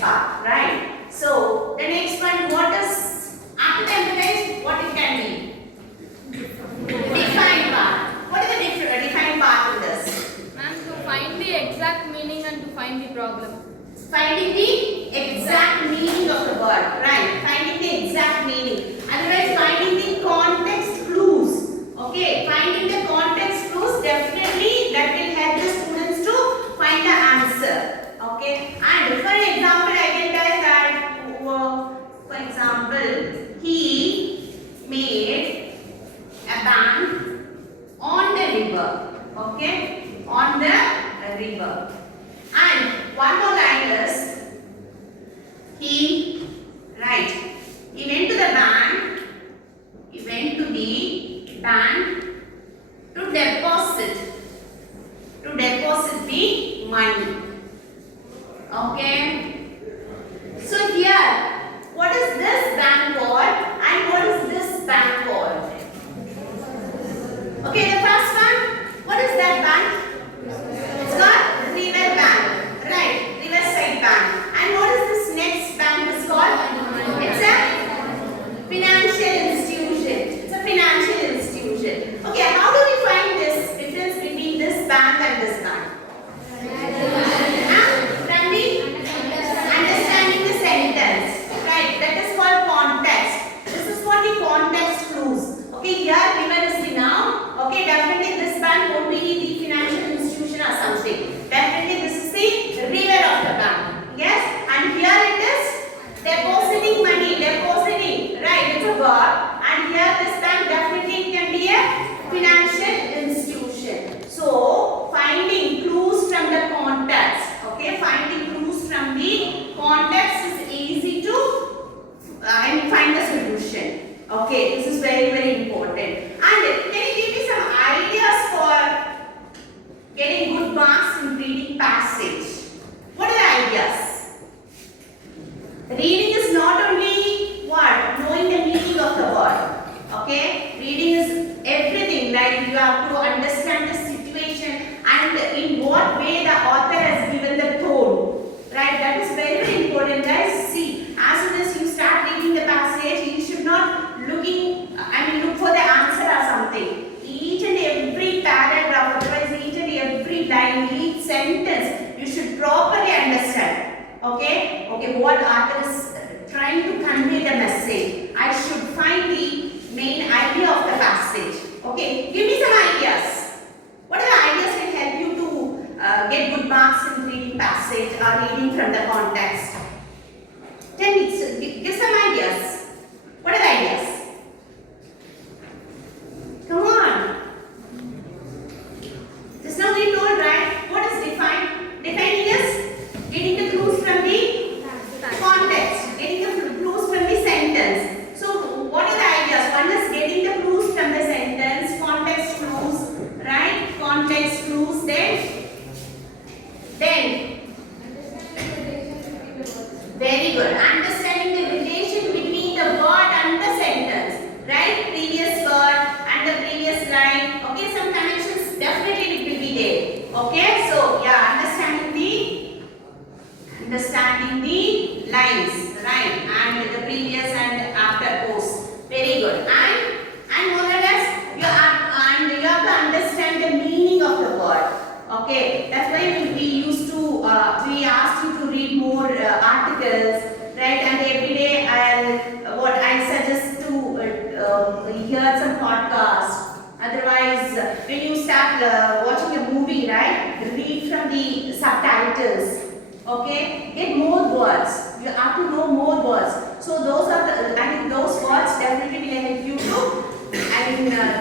empathize part, right? So the next one, what is after the empathize? What it can be? Define part. What is the define part in this? Ma'am, to find the exact meaning and to find the problem. Finding the exact meaning of the word, right? Finding the exact meaning. Otherwise, finding the context clues. Okay, finding the context clues, definitely that will help the students to find the answer. Okay, and for example, I can tell that, for example, he made a bank on the river. Okay, on the river. And one more line is, he went to the bank, to deposit the money. Okay. So here, what is this bank called and what is this bank called? Okay, the first one, what is that bank? It's called River Bank, right? Riverside Bank. And what is this next bank is called? It's a financial institution. It's a financial institution. Okay, how do we find this difference between this bank and this bank? From the understanding the sentence, right? That is called context. This is what the context clues. Okay, here river is the noun. Okay, definitely this bank won't be the financial institution or something. Definitely this is the river of the bank. Yes, and here it is depositing money. Depositing, right? It's a verb. And here this bank definitely can be a financial institution. So finding clues from the context. Okay, finding clues from the context is easy to find the solution. Okay, this is very, very important. And can you give me some ideas for getting good marks in reading passage? What are the ideas? Reading is not only what? Knowing the meaning of the word. Okay, reading is everything. Like you have to understand the situation and in what way the author has given the tone. Right, that is very, very important, guys. See, as soon as you start reading the passage, you should not look for the answer or something. Each and every paragraph, otherwise each and every line, each sentence, you should properly understand. Okay? Okay, what author is trying to convey the message. I should find the main idea of the passage. Okay, give me some ideas. What are the ideas that help you to get good marks in reading passage or reading from the context? Tell me, give some ideas. What are the ideas? Come on. Just now we told, right? What is define? Defining is getting the clues from the context, getting the clues from the sentence. So what are the ideas? One is getting the clues from the sentence, context clues, right? Context clues, then very good. Understanding the relation between the word and the sentence, right? Previous word and the previous line. Okay, some connections definitely it will be there. Okay, so yeah, understanding the lines, right? And the previous and after post. Very good. And more or less you have to understand the meaning of the word. Okay, that's why we asked you to read more articles, right? And every day I suggest to hear some podcasts. Otherwise, when you start watching a movie, right, read from the subtitles. Okay, get more words. You have to know more words. So those words definitely will help you to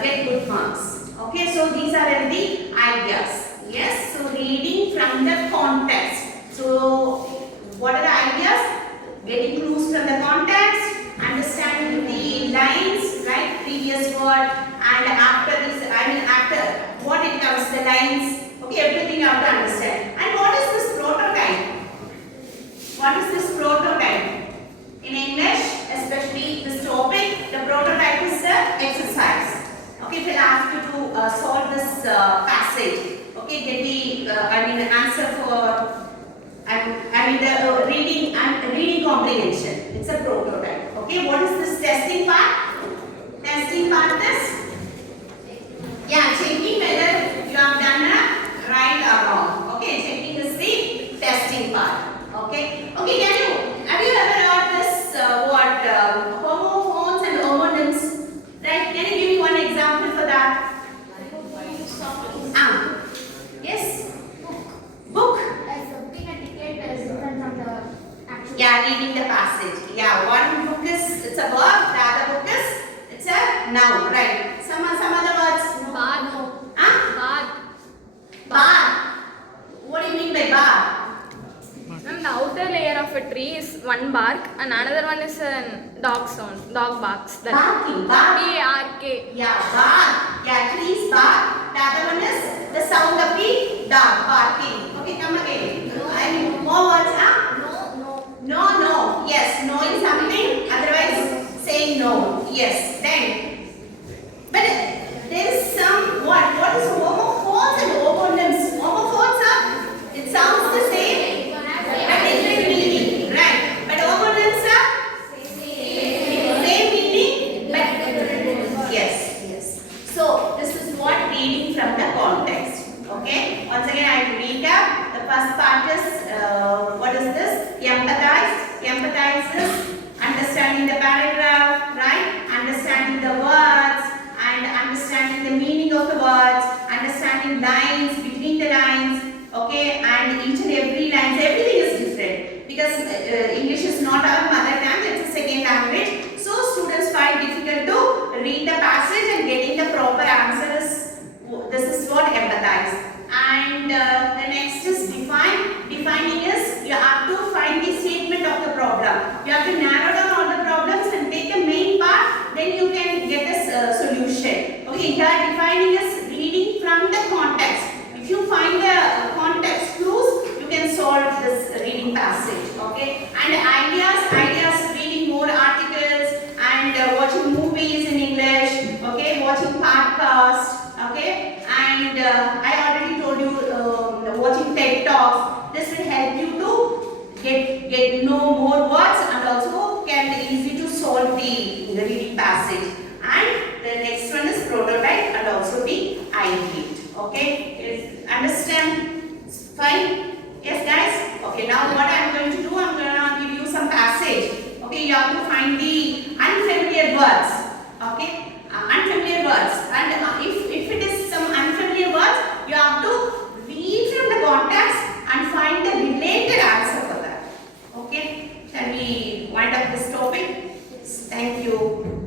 get good marks. Okay, so these are the ideas. Yes, so reading from the context. So what are the ideas? Getting clues from the context, understanding the lines, right? Previous word, and after this, after what it comes, the lines. Okay, everything you have to understand. And what is this prototype? What is this prototype? In English, especially this topic, the prototype is the exercise. Okay, we'll ask you to solve this passage. Okay, get the answer for the reading and the passage. Yeah, one book is it's a verb, the other book is it's a noun, right? Some other words. Bath. Huh? Bath. Bar. What do you mean by bar? Ma'am, the outer layer of a tree is one bark and another one is a dog sound. Dog barks. Barking. Bark. B-A-R-K. Yeah, bark. Yeah, trees bark. The other one is the sound of the dog barking. Okay, come again. And more words, huh? No. Yes, knowing something, otherwise saying no. Yes, then. But there is some what is homophones and homonyms? Homophones are, it sounds the same, but different meaning, right? But homonyms are same meaning, but yes. So this is what reading from the context. Okay. Once again, I will recap. The first part is what is this? Empathize. Empathize is understanding the paragraph, right? Understanding the words and understanding the meaning of the words, understanding lines between the lines, okay, and each and every lines, everything is different because English is not our mother tongue, it's a second language. So students find difficult to read the passage and getting the proper answers. This is what empathize. And the next is define. Defining is you have to find the statement of the problem. You have to narrow down all the problems and take the main part, then you can get a solution. Okay, here defining is reading from the context. If you find the context clues, you can solve this reading passage. Okay, and ideas reading more articles and watching movies in English. Okay, watching podcasts. Okay, and I already told you watching TED Talks. This will help you to get know more words and also can be easy to solve the reading passage. And the next one is prototype and also the ideate. Okay, understand? Fine? Yes, guys. Okay, now what I am going to do, I am going to give you some passage. Okay, you have to find the unfamiliar words. Okay. Unfamiliar words, and if it is some unfamiliar words, you have to read from the context and find the related answer for that. Okay, shall we wind up this topic? Thank you.